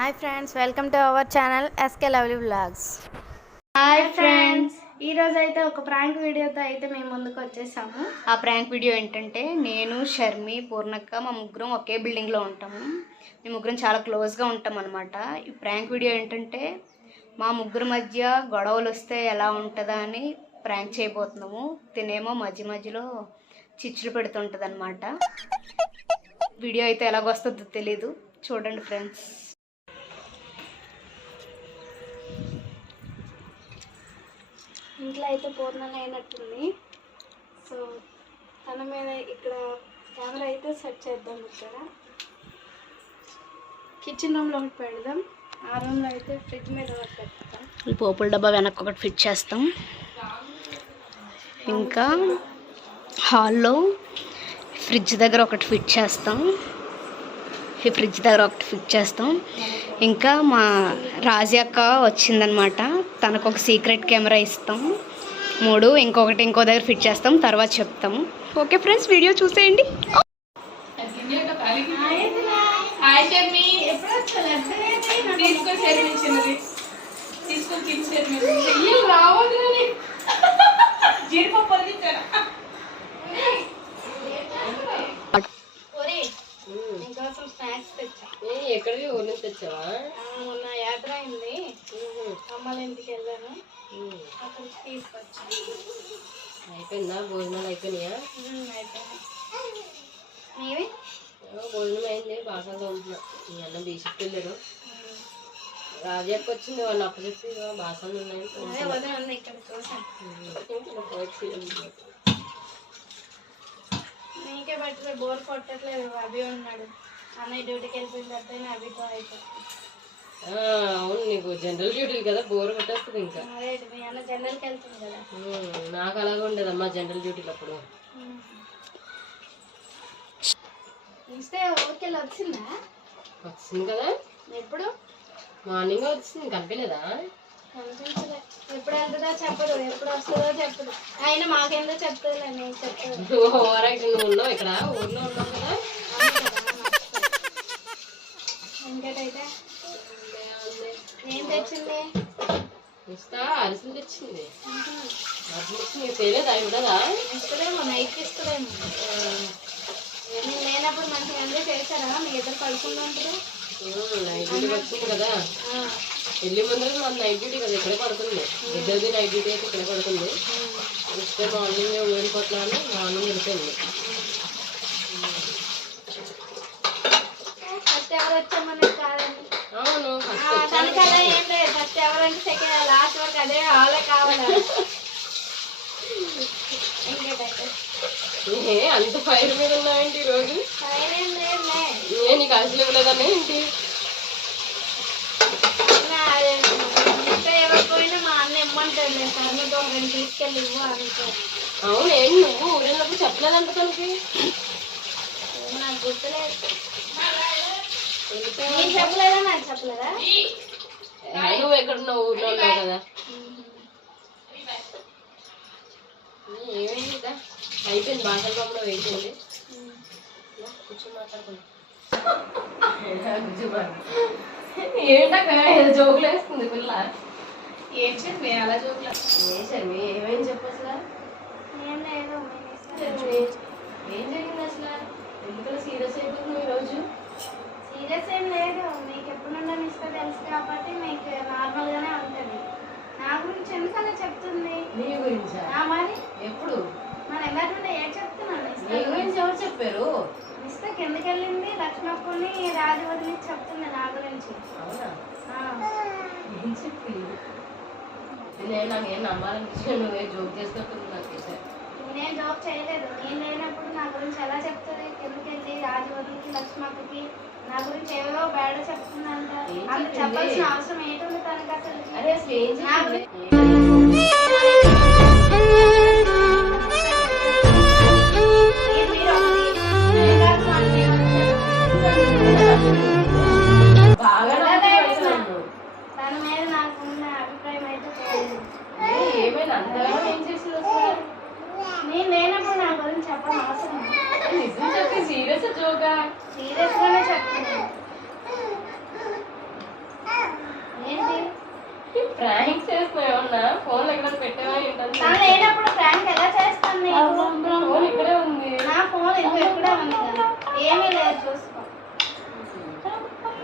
Hi friends, welcome to our channel SK lovely vlogs. Hi friends, ఈరోజు అయితే ఒక prank వీడియోతో అయితే మేము ముందుకు వచ్చేసాము. ఆ ప్రాంక్ వీడియో ఏంటంటే నేను షర్మి పూర్ణక్క మా ముగ్గురం ఒకే బిల్డింగ్లో ఉంటాము. మేము ముగ్గురం చాలా క్లోజ్గా ఉంటాం అనమాట. ఈ ప్రాంక్ వీడియో ఏంటంటే మా ముగ్గురు మధ్య గొడవలు వస్తే ఎలా ఉంటుందా అని ప్రాంక్ చేయబోతున్నాము. తినేమో మధ్య మధ్యలో చిచ్చులు పెడుతుంటుంది అనమాట. వీడియో అయితే ఎలాగొస్తుందో తెలీదు, చూడండి ఫ్రెండ్స్. ఇంట్లో అయితే పూర్ణంగా అయినట్టుంది. సో తన మీద ఇక్కడ కెమెరా అయితే సెట్ చేద్దాం. ఇక్కడ కిచెన్ రూమ్లో ఒకటి పెడదాం, ఆ రూమ్లో అయితే ఫ్రిడ్జ్ మీద ఒకటి పెడతాం. ఈ పోపుల డబ్బా వెనక్కి ఒకటి ఫిట్ చేస్తాం. ఇంకా హాల్లో ఫ్రిడ్జ్ దగ్గర ఒకటి ఫిట్ చేస్తాం. ఈ ఫ్రిడ్జ్ దగ్గర ఒకటి ఫిట్ చేస్తాం. ఇంకా మా రాజీ అక్క వచ్చిందనమాట, తనకు ఒక సీక్రెట్ కెమెరా ఇస్తాం. 3 ఇంకొకటి ఇంకో దగ్గర ఫిట్ చేస్తాం, తర్వాత చెప్తాము. ఓకే ఫ్రెండ్స్, వీడియో చూసేయండి. స్నాక్స్ తెచ్చా. ఎక్కడికి ఊరి నుంచి తెచ్చావా? మొన్న యాత్ర అయింది, అమ్మల ఇంటికి వెళ్ళాను, అక్కడ తీసుకొచ్చా. అయిపోయిందా? భోజనాలు అయిపోయినాయా? మీవి? భోజనం అయింది, బాగా తోముతున్నా. మీ అన్న బీసెట్కి వెళ్ళారు. రాజాకి వచ్చింది, వాళ్ళు అప్పచెప్పి బాసాలు ఉన్నాయి. ఇక్కడ చూసాను. నీకే బట్టి బోర్ కొట్టట్లేదు. అభి ఉన్నాడు, అన్నయ్య డ్యూటీకి వెళ్ళిపోయిన తర్వాత అభితో అయిపోతుంది. అవును, నీకు జనరల్ డ్యూటీలు కదా, బోర్ కొట్టేస్తుంది. ఇంకా అదే మీ అన్న జనరల్కి వెళ్తుంది కదా. నాకు అలాగే ఉండేదమ్మా జనరల్ డ్యూటీలు అప్పుడు. ఇస్తే ఊరికెళ్ళి వచ్చిందా? వచ్చింది కదా, ఎప్పుడు? మార్నింగ్ వచ్చింది, కనిపించలేదా? కనిపించలే. ఎప్పుడు వెళ్తుందో చెప్పదు, ఎప్పుడు వస్తుందో చెప్పదు. అయినా మాకేందో చెప్తుందిలే, నేను చెప్తాను. ఓవరాక్షన్. నువ్వు ఉన్నావు ఇక్కడ, ఊర్లో ఉన్నావు కదా. ఇంకేటైతే ఏం తెచ్చింది? ఇస్తా, అరిసెలు తెచ్చింది. అరిసెలు తెచ్చింది, తెలియదా? ఇవ్వదా? ఇస్తుందేమో, నైట్కి ఇస్తుందేమో. నేను లేనప్పుడు మంచిగా అందరూ చేశారా? మీ ఇద్దరు పడుకుంటూ ఉంటారు. నైట్ డ్యూటీ వచ్చింది కదా, వెళ్ళి ముందర మన నైట్ డ్యూటీ కదా, ఇక్కడే పడుతుంది. ఇద్దరిది నైట్ డ్యూటీ అయితే ఇక్కడే పడుతుంది. ఇస్తే మార్నింగ్ వెళ్ళిపోతున్నాను, మార్నింగ్ వెళ్ళిపోయింది. ఫస్ట్ ఎవరు వచ్చామని కాదండి. అవును, తనకి అలా ఏం లేదు. ఫస్ట్ ఎవరంటే సెకండ్, లాస్ట్ వరకు అదే వాళ్ళే కావాలి. ఇంకేటైతే అంత ఫైర్ మీద ఉన్నాయండి ఈరోజు. ఫైర్ ఏం లేదులే. నీకు అసలు ఇవ్వలేదని ఏంటి? ఇంకా ఎవరిపోయినా మా అన్న ఇమ్మంటాడు, నేను కర్మతో రెండు తీసుకెళ్ళి ఇవ్వు అనుకో. అవును, ఏంటి నువ్వు ఊరినప్పుడు చెప్పలేదంట తనకి? నాకు గుర్తులేదు. నేను చెప్పలేదా? నాకు చెప్పలేదా? నువ్వు ఎక్కడ ఉన్నావు? ఊర్లో ఉన్నావు కదా. ఏమైంది? అయిపోయింది, బాసల పంపడం అయిపోయింది. కూర్చొని మాట్లాడుకున్నా. ఏంటక్క జోకులు వేస్తుంది పిల్ల? ఏం చెప్పి అలా చూడలే. ఏమైంది చెప్పు అసలు? ఏం లేదు. ఏం జరిగింది అసలు? ఎందుకలా సీరియస్ అయిపోతుంది ఈరోజు? సీరియస్ ఏం లేదు. మీకు ఎప్పుడు నుండో ఇస్తా తెలుసు కాబట్టి మీకు నార్మల్గానే ఉంటుంది. నా గురించి ఎందుకలా చెప్తుంది? నీ గురించా? మరి ఎప్పుడు? మన ఎవరి నుండి ఏం చెప్తున్నాను? నీ గురించి ఎవరు చెప్పారు? ఇస్తే కిందకి వెళ్ళింది, లక్ష్మక్కని రాజు వదిలి చెప్తుంది నా గురించి. అవునా? ఏం చెప్పి? నాకేం నమ్మాలనిపించి నువ్వే జోక్ చేస్తున్నట్టుంది నాకు. నేనేం జాబ్ చేయలేదు. నేను లేనప్పుడు నా గురించి ఎలా చెప్తుంది? కిందకి వెళ్ళి రాజు వదిలికి, లక్ష్మక్కకి నా గురించి ఏవో బేడ చెప్తుందంట. అంత చెప్పాల్సిన అవసరం ఏంటుంది తనకి అసలు? అరే అసలు ఏం చెప్పి? తన మీద నాకున్న అభిప్రాయం అయితే ఏమైనా అంతగా ఏం చేసింది అసలు? నేను లేనప్పుడు నా గురించి చెప్పడం అవసరం. నిజం చెప్పి సీరియస్ జోగా? సీరియస్ గానే చెప్తున్నాను.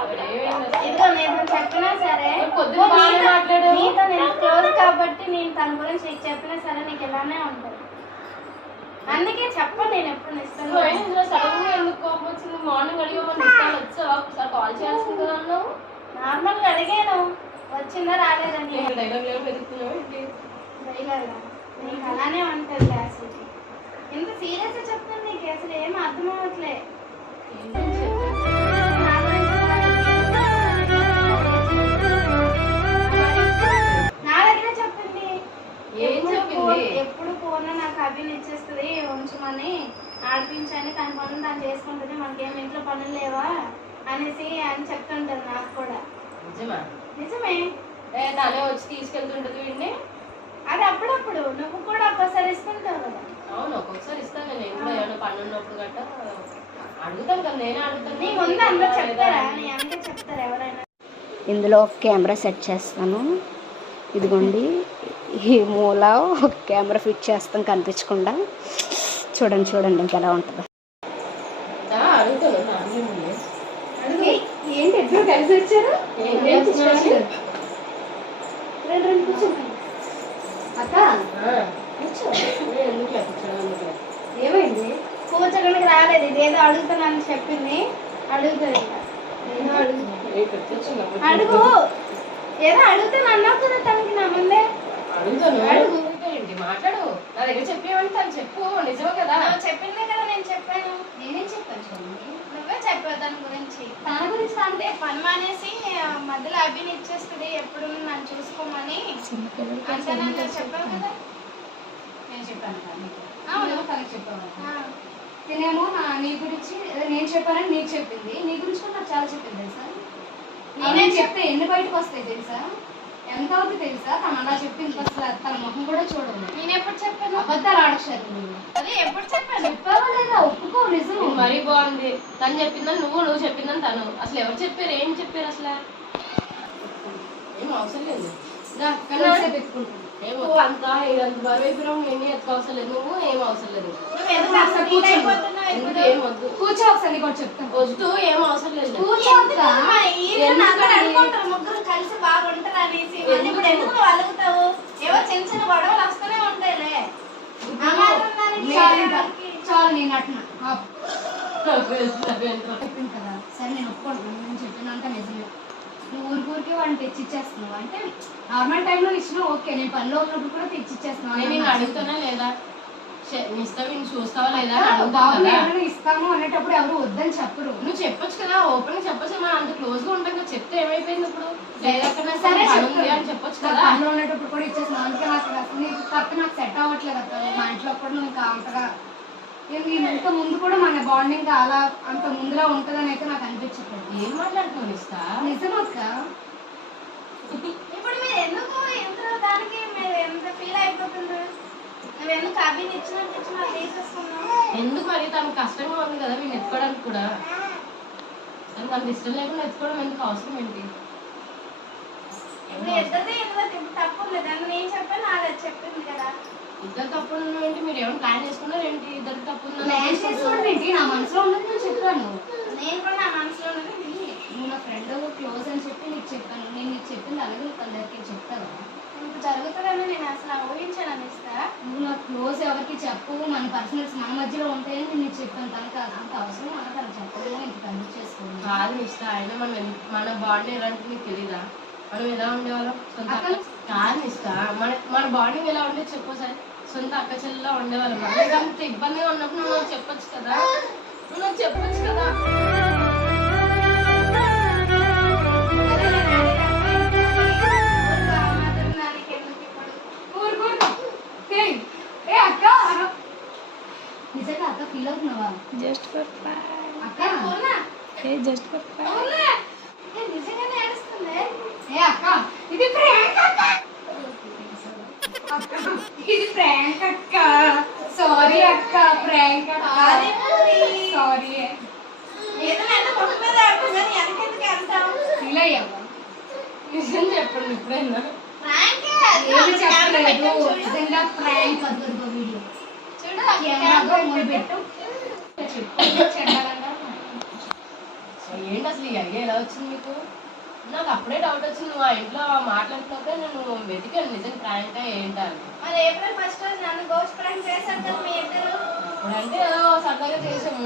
ఇదిగో నేను చెప్పినా సరే పొద్దున బాగానే మాట్లాడావు. నీతో నేను క్లోజ్ కాబట్టి నేను తన గురించి నీకు చెప్పినా సరే నీకు ఇలానే ఉంటుంది. అందుకే చెప్పను నేను ఎప్పుడు ఇస్తాను. సడన్ గా ఎందుకు కోపం వచ్చింది? మార్నింగ్ అడిగామని ఇస్తాను వచ్చావా? ఒకసారి కాల్ చేయాల్సింది కదా అన్నావు. నార్మల్గా అడిగాను వచ్చిందా రాలేదని. డైలాగ్ ఏమో వెతుకుతున్నావు ఏంటి? డైలాగా నీకు అలానే ఉంటుంది అసలు. ఎంత సీరియస్గా చెప్తాను నీకు అసలు ఏం అర్థం అవ్వట్లే. నా దగ్గర చెప్పింది ఎప్పుడు ఫోన్ నాకు అభిని ఇచ్చేస్తుంది ఉంచమని ఆడిపించని తన పనులు తను చేసుకుంటుంది మనకేం ఇంట్లో పనులు లేవా అనేసి అని చెప్తుంటారు నాకు కూడా. నిజమా? నిజమే. తనే వచ్చి తీసుకెళ్తుంటది వీడిని. అది అప్పుడప్పుడు నువ్వు కూడా ఒక్కసారి ఇస్తుంటావు కదా. అవును ఒక్కొక్కసారి ఇస్తాను నేను కూడా ఏమైనా పని ఉన్నప్పుడు గట్ట అడుగుతాను కదా. నేనే అడుగుతాను. నీ ముందు అందరూ చెప్తారా? నీ అందుకే చెప్తారు ఎవరైనా. ఇందులో ఒక కెమెరా సెట్ చేస్తాను. ఇదిగోండి ఈ మూల ఒక కెమెరా ఫిట్ చేస్తాం కనిపించకుండా. చూడండి చూడండి ఇంకెలా ఉంటుందో. అడుగుతాను నాన్న ముందే. ఏంటి ఎప్పుడు కలిసి వచ్చారు? అక్క ఏమైంది? కూర్చోడానికి రాలేదు. ఇదేదో అడుగుతానని చెప్పింది. అడుగుతుంది ఇంకా అడుగు. ఏదో అడుగుతాను అన్నావు కదా తనకి నా ముందే. అడుగుతాను ఏంటి మాట్లాడు. నా దగ్గర చెప్పేవాడి తను చెప్పు. నిజమే కదా? చెప్పిందే కదా నేను చెప్పాను. నేనేం చెప్పాను? నువ్వే చెప్పావు దాని గురించి. తన గురించి అంటే పని మానేసి మధ్యలో అభిని ఇచ్చేస్తుంది ఎప్పుడు నన్ను చూసుకోమని అంటే నన్ను చెప్పావు కదా. నేను చెప్పాను అవును. తనకి చెప్పాను. తినేమో నీ గురించి నేను చెప్పానని నీకు చెప్పింది. నీ గురించి కూడా నాకు చాలా చెప్పింది తెలుసా. నేనేం చెప్తే ఎన్ని బయటకు వస్తాయి తెలుసా? ఎంత అవుతుంది తెలుసా? తను అలా చెప్పింది. అసలు తన ముఖం కూడా చూడదు. నేను ఎప్పుడు చెప్పాను? అబద్ధాలు ఆడక్షారు. అదే ఎప్పుడు చెప్పాను? చెప్పావా లేదా? ఒప్పుకో నిజం. మరీ బాగుంది. తను చెప్పిందని నువ్వు చెప్పిందని తను. అసలు ఎవరు చెప్పారు? ఏం చెప్పారు అసలు? ఏం అవసరం లేదు. ఏమో అంత ఇదంత బరువైపురం ఎన్ని ఎత్తుకోవసరం లేదు. నువ్వు ఏం అవసరం లేదు. ఎందుకు ఏం వద్దు. కూర్చో ఒకసారి కూడా చెప్తాను. వద్దు ఏం అవసరం లేదు. ముగ్గురు కలిసి బాగుంటారు అనేసి ఇప్పుడు ఎందుకు నువ్వు అలుగుతావు? ఏవో చిన్న చిన్న గొడవలు వస్తూనే ఉంటాయిలే. చాలు నేను అట్నా చెప్పింది కదా. సరే నేను ఒప్పుకుంటున్నాను. నేను చెప్పినంత నిజమే. నువ్వు ఊరికి వాడిని తెచ్చిచ్చేస్తున్నావు అంటే నార్మల్ టైంలో ఇచ్చినా ఓకే. నేను పనిలో ఉన్నప్పుడు కూడా తెచ్చిచ్చేస్తున్నాను. నేను అడుగుతానా లేదా? ఇస్తావు చూస్తావా లేదా? ఎవరైనా ఇస్తాము అనేటప్పుడు ఎవరు వద్దని చెప్పరు. నువ్వు చెప్పొచ్చు కదా. ఓపెన్ చెప్పొచ్చు. మనం అంత క్లోజ్ గా ఉంటాం కదా. చెప్తే ఏమైపోయింది ఇప్పుడు? సరే అని చెప్పొచ్చు కదా. పనిలో ఉన్నప్పుడు కూడా ఇచ్చేస్తున్నావు. అందుకే నాకు నీకు తప్ప నాకు సెట్ అవ్వట్లేదు అక్క. మా ఇంట్లో కూడా నువ్వు ఇంకా అంతగా ఇంత ముందు కూడా మన బాండింగ్ అలా అంత ముందులా ఉంటుందని అయితే నాకు అనిపించట్లేదు. ఏం మాట్లాడుతున్నావు ఇస్తా? నిజమక్క. ఇప్పుడు మీరు ఎందుకు ఎంత దానికి మీరు ఎంత ఫీల్ అయిపోతున్నారు? నువ్వు ఎందుకు అభిని ఇచ్చినట్టు తీసేసుకున్నావు? ఎందుకు మరి? తనకు కష్టంగా ఉంది కదా వీళ్ళు ఎత్తుకోవడానికి కూడా. తనకు అంత ఇష్టం లేకుండా ఎత్తుకోవడం ఎందుకు? అవసరం ఏంటి? ఇప్పుడు ఇద్దరిది ఎందుకు తప్పు ఉంది? దాన్ని నేను చెప్పాను నాది చెప్పింది కదా. ఇద్దరు తప్పు ఏంటి? మీరు ఏమైనా ప్లాన్ చేసుకున్నారు ఏంటి? ఇద్దరు తప్పు ప్లాన్ చేసుకోవడం ఏంటి? నా మనసులో ఉన్నది నేను చెప్పాను. నేను కూడా నా మనసులో ఉన్నది నువ్వు నా ఫ్రెండ్ క్లోజ్ అని చెప్పి నీకు చెప్పాను. నేను నీకు చెప్పింది అలాగే అందరికి చెప్తావా? ఇంత జరుగుతుందని నేను అసలు ఊహించాను అనిస్తా. నువ్వు నాకు క్లోజ్ ఎవరికి చెప్పు. మన పర్సనల్స్ మన మధ్యలో ఉంటాయని నేను నీకు చెప్పాను. తనకు అంత అవసరం అన్న తను చెప్పలేదు. ఇంత కన్విన్స్ చేసుకోవాలి కాదు ఇస్తా. అయినా మన బాడీ ఎలాంటి నీకు తెలీదా? మనం ఎలా ఉండేవాళ్ళం? కాదు ఇస్తా. మన బాడీ ఎలా ఉండేది చెప్పు సార్. సొంత అక్క చెల్లిలో ఉండేవాళ్ళం. అంత ఇబ్బందిగా ఉన్నప్పుడు నువ్వు నాకు చెప్పొచ్చు కదా. నువ్వు నాకు చెప్పొచ్చు కదా. నిజంగా అక్క ఫీల్ అవుతున్నావా? అక్క నిజంగానే ఏడుస్తుంది. అక్క ఇది ప్రాంక్ అక్క. ఇది ప్రాంక్ అక్క. సారీ అక్క. ప్రాంక్ అక్క. సారీ. ఫీల్ అయ్యావా? నిజం చెప్పండి ఎప్పుడైనా. ఏమి చెప్పలేదు. నిజంగా ప్రాంక్ అద్భుత వీడియో పెట్టు. ఏంటి అసలు ఈ ఐడియా ఎలా వచ్చింది మీకు? నాకు అప్పుడే డౌట్ వచ్చింది. నువ్వు ఆ ఇంట్లో మాట్లాడుతున్నప్పుడే నేను వెతికాను నిజం ప్రాంక్ ఏంటా అని. మరి ఏప్రిల్ 1 రోజు నన్ను గోస్ట్ ప్రాంక్ చేశారు కదా మీ ఇద్దరు. అప్పుడంటే ఏదో సరదాగా చేసాము.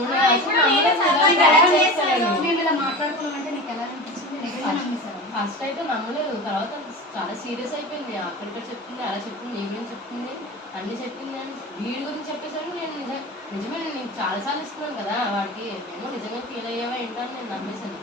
మేము ఇలా మాట్లాడుకున్నామంటే నీకు ఎలా అనిపించింది? నిజంగా నమ్మేశాను. ఫస్ట్ అయితే నమ్మలేదు, తర్వాత చాలా సీరియస్ అయిపోయింది. అక్కడిక్కడ చెప్తుంది, అలా చెప్తుంది, నీ గురించి చెప్తుంది, అన్ని చెప్పింది అని వీడి గురించి చెప్పేసరికి నేను నిజమే నేను నీకు చాలాసార్లు ఇస్తున్నాను కదా వాడికి, నేను నిజంగా ఫీల్ అయ్యావా ఏంటని నేను నమ్మేశాను.